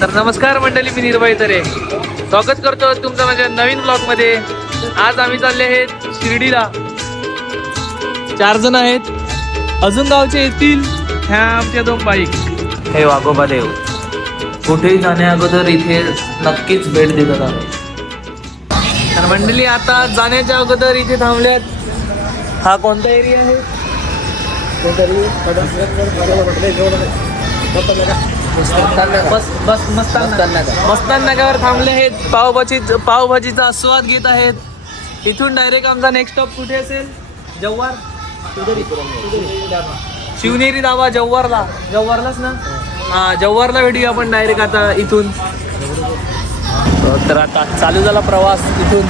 तर नमस्कार मंडळी, मी निर्भय तरे स्वागत करतो तुमचं माझ्या नवीन ब्लॉग मध्ये. आज आम्ही चालले आहेत शिर्डीला. 4 जण आहेत, अजून गावचे येतील. ह्या आमच्या 2 बाईक. हे वाघोबा देव. कुठेही जाण्या अगोदर इथे नक्कीच भेट देतात आम्ही. तर मंडळी आता जाण्याच्या अगोदर इथे थांबल्यात. हा कोणता एरिया आहे? मस्तान नगरावर थांबले आहेत. पावभाजीचा आस्वाद घेत आहेत. इथून डायरेक्ट आमचा नेक्स्ट स्टॉप कुठे असेल? जव्हार, शिवनेरी धाबा. जव्हारलाच ना? हा, जव्हारला भेटूया आपण डायरेक्ट आता इथून. तर आता चालू झाला प्रवास इथून.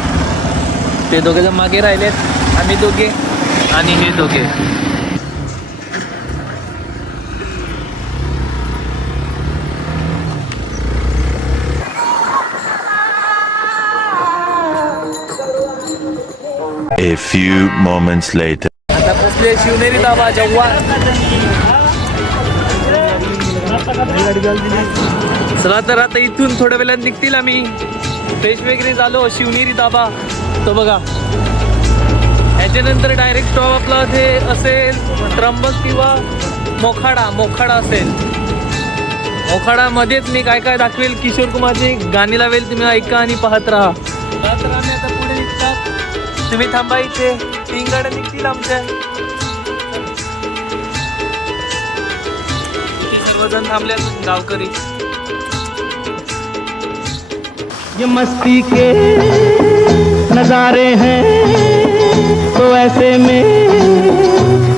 ते दोघे जण मागे राहिलेत, आम्ही दोघे आणि हे दोघे. A few moments later. आता पोचले शिवनेरी धाबा जव्हार. चला तर आता इथून थोड्या वेळात निघतील आम्ही. फ्रेश वगैरे झालो. शिवनेरी धाबा तो बघा. ह्याच्यानंतर डायरेक्ट स्टॉप आपला ते असेल त्र्यंबक किंवा मोखाडा असेल. मोखाडामध्येच मी काय दाखवेल. किशोर कुमारची गाणी लावेल, तुम्ही ऐका आणि पाहत राहा. तर आम्ही आता पुढे निघतात. तुम्ही थांबा इथे. 3 गाड्या निघतील आमच्या. सर्वजण थांबल्यात गावकरी. ये मस्ती के नजारे हैं तो ऐसे में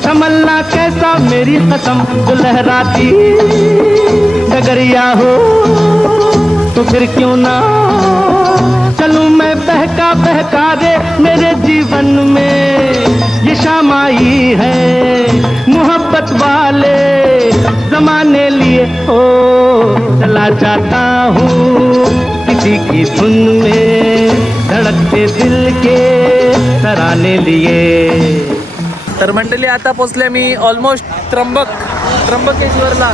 संभलना कैसा मेरी कसम. जो लहराती डगरिया हो तो फिर क्यों ना चलूं मैं बहका रे. मेरे जीवन में ये शाम आई है मोहब्बत वाले जमाने लिए. ओ चला जाता हूँ किसी की धुन में धड़कते दिल के तराने लिए. तर मंडळी आता पोचले मी ऑलमोस्ट त्र्यंबकेश्वरला.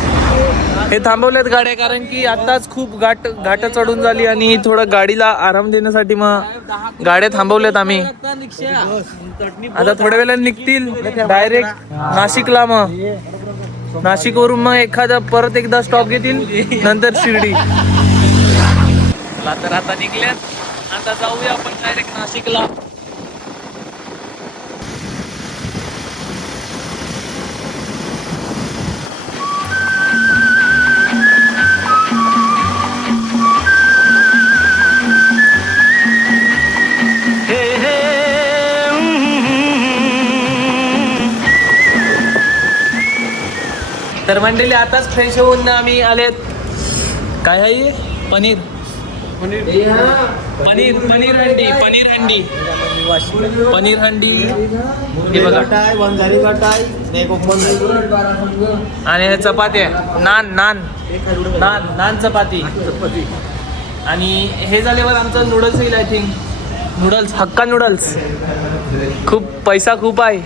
हे थांबवल्यात गाड्या कारण की आताच खूप घाट चढून झाली आणि थोडं गाडीला आराम देण्यासाठी मग गाड्या थांबवल्यात आम्ही. आता थोड्या वेळाने निघतील डायरेक्ट नाशिकला. मग नाशिकवरून मग परत एकदा स्टॉप घेतील, नंतर शिर्डी. तर आता निघल्यात. आता जाऊया आपण डायरेक्ट नाशिकला. तर मंडळी आताच फ्रेश होऊन आम्ही आलेत. काय आहे? पनीर हंडी हे बघा. आणि चपात्या, नान चपाती. आणि हे झाल्यावर आमचं नूडल्स येईल. I think noodles, hakka noodles. खूप पैसा खूप आहे.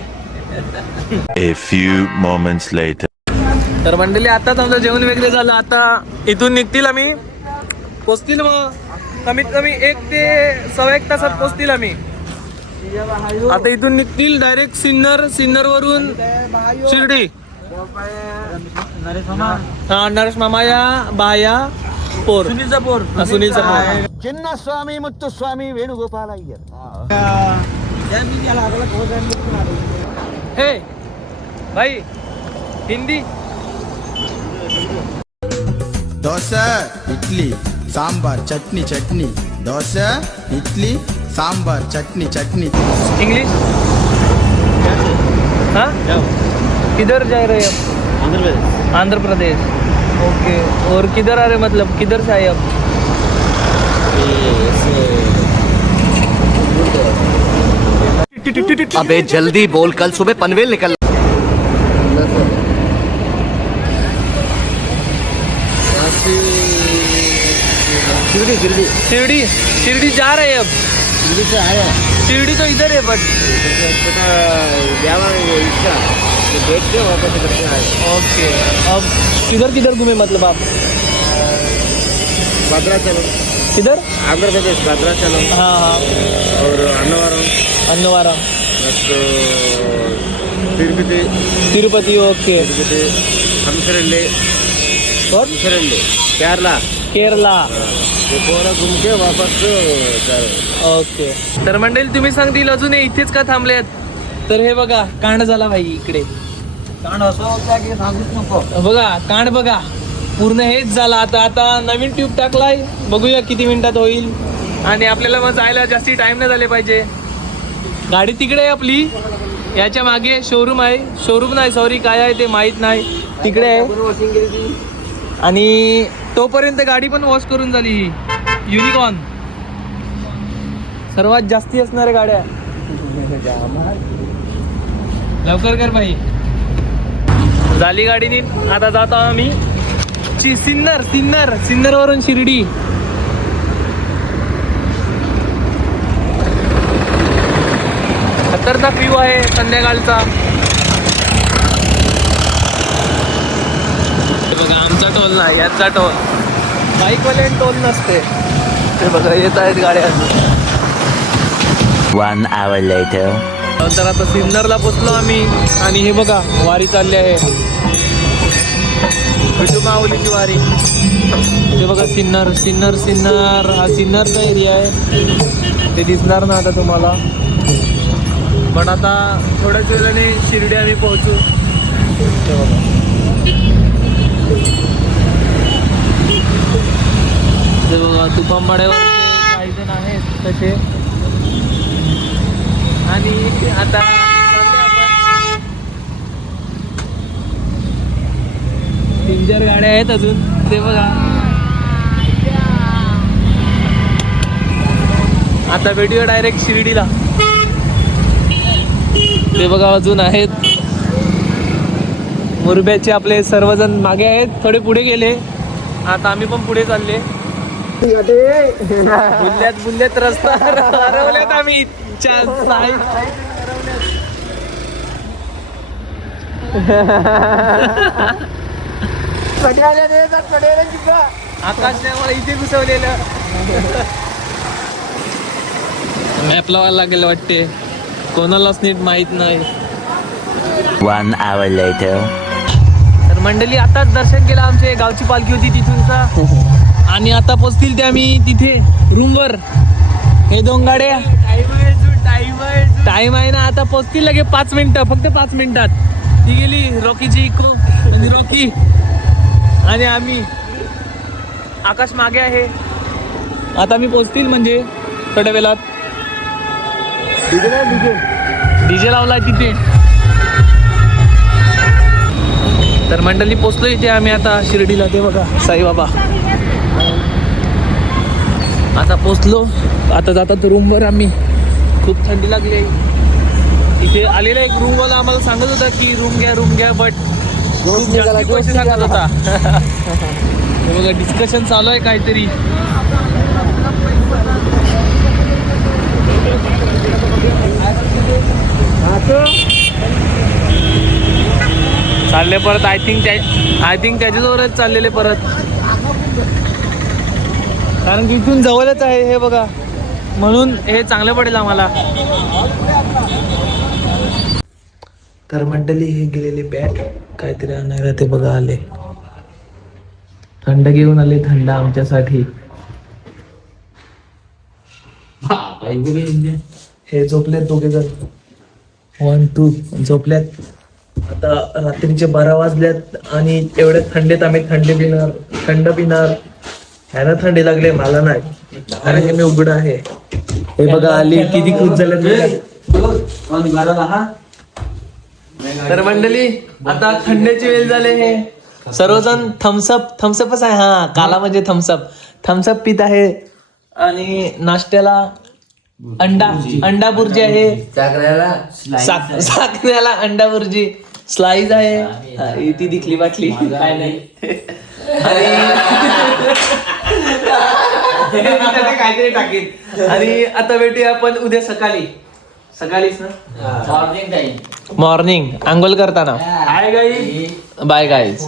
A few moments later. तर मंडळी आताच आमचं जेवण वगैरे झालं. आता इथून निघतील आम्ही. पोचतील मग कमीत कमी 1 ते 1.25 तासात पोचतील आम्ही. आता इथून निघतील डायरेक्ट सिन्नर वरून शिर्डी. हा, नरेश मामाया बाया पोर, सुनीलचा पोर. चिन्ना स्वामी मुत्तुस्वामी वेणुगोपाल अय्यर. हे भाई हिंदी. దోశ ఇడ్లీ సాంబార్ చట్నీ దోశ ఇడ్లీ సాంబార్ చట్నీ. इंग्लिश. हाँ, किधर जा रहे हैं अब? आंध्र प्रदेश. ओके. और किधर आ रहे, मतलब किधर से आए अब? अबे जल्दी बोल, कल सुबह पनवेल निकल. शिरडी जा रहे हैं अब. शिरडी तो इधर है बट ओके. अब किधर घूमे मतलब आप? भद्राचलम, किधर? आंध्र प्रदेश भद्राचलम हाँ हाँ, और अन्नवरम, अन्नवरम, तिरुपति, तिरुपति. ओके. हंसरंडे, और केरला. केरला. ते पूरा घूम के वापस ओके. तर मंडळी तुम्ही सांगतील अजून हे इथेच का थांबलेत? तर हे बघा कांड झाला भाई इकडे. बघा कांड बघा पूर्ण हेच झाला. आता नवीन ट्यूब टाकलाय, बघूया किती मिनिटात होईल. आणि आपल्याला मग जायला जास्ती टाइम नाही झाले पाहिजे. गाडी तिकडे आहे आपली, याच्या मागे शोरूम आहे. शोरूम नाही सॉरी, काय आहे ते माहीत नाही, तिकडे आहे. आणि तोपर्यंत गाडी पण वॉश करून झाली. ही युनिकॉर्न सर्वात जास्ती असणाऱ्या गाड्या. लवकर कर भाई. झाली गाडी नीट. आता जातो आम्ही सिन्नर वरून शिर्डी. खतरनाक व्ह्यू आहे संध्याकाळचा. बघा आमचा टोल नाही, यांचा टोल. बाईकवाले टोल नसते. ते बघा येत आहेत गाड्या. 1 hour later. नंतर आता सिन्नरला पोचलो आम्ही. आणि हे बघा वारी चालली आहे, विठू माऊलीची वारी. ते बघा सिन्नर हा सिन्नरचा एरिया आहे. ते दिसणार ना आता तुम्हाला. पण आता थोड्याच वेळाने शिर्डी आम्ही पोहोचू. ते बघा तुपांबाड्यावरचे काही जण आहेत तसे. आणि आता चालले आपण. 3-4 गाड्या आहेत अजून. ते बघा आता भेटूया डायरेक्ट शिर्डीला. ते बघा अजून आहेत मुरब्याचे आपले सर्वजण मागे आहेत, थोडे पुढे गेले. आता आम्ही पण पुढे चालले. बुल्ल्यात रस्ता हरवल्यात आम्ही. आकाश त्यामुळे इथे घुसवलेलं. मॅप लावायला लागेल वाटते, कोणालाच नीट माहित नाही. 1 hour later. तर मंडळी आताच दर्शन केलं. आमचे गावची पालखी होती तिथूनचा. आणि आता पोचतील ते आम्ही तिथे रूमवर. हे 2 गाड्या टाइम आहे ना. आता पोचतील लगे 5 मिनिटं, फक्त 5 मिनिटात. ती गेली रॉकीची इको आणि रॉकी आणि आम्ही. आकाश मागे आहे. आता मी पोचतील म्हणजे थोड्या वेळात. डीजे लावलाय तिथे. तर मंडळी पोचलो इथे आम्ही आता शिर्डीला. ते बघा साईबाबा. आता पोचलो. आता जातात रूमवर आम्ही. खूप थंडी लागली. इथे आलेला एक रूमवाला आम्हाला सांगत होता की रूम घ्या, बट खूप जास्त पैसे सांगत होता. हे बघा डिस्कशन चालू आहे काहीतरी. चालले परत. आय थिंक त्याच्याजवळच चाललेले परत, कारण की इथून जवळच आहे हे बघा, म्हणून हे चांगलं पडेल आम्हाला. तर मंडळी हे गेलेले बॅट काहीतरी आणायला ते बघा आले. थंड घेऊन आले, थंड आमच्यासाठी. हे झोपलेत दोघे जण. 1, 2 झोपल्यात. आता रात्रीचे 12 वाजल्यात आणि एवढ्या थंडीत आम्ही थंड पिणार. ह्याला थंडी लागले, मला नाही, कारण की मी उघड आहे. हे बघा आली, किती खुश झाले. तर मंडळी आता थंडीची वेळ झाले. हे सर्वजण थम्सअपच आहे. हा काला म्हणजे थम्सअप पित आहे. आणि नाश्त्याला अंडा बुर्जी आहे. साखरेला अंडा बुर्जी स्लाइस आहे. ती दिखली बाटली काय नाही. काहीतरी टाकेल. आणि आता भेटूया आपण उद्या सकाळीच ना, मॉर्निंग आंघोळ करताना. Bye guys.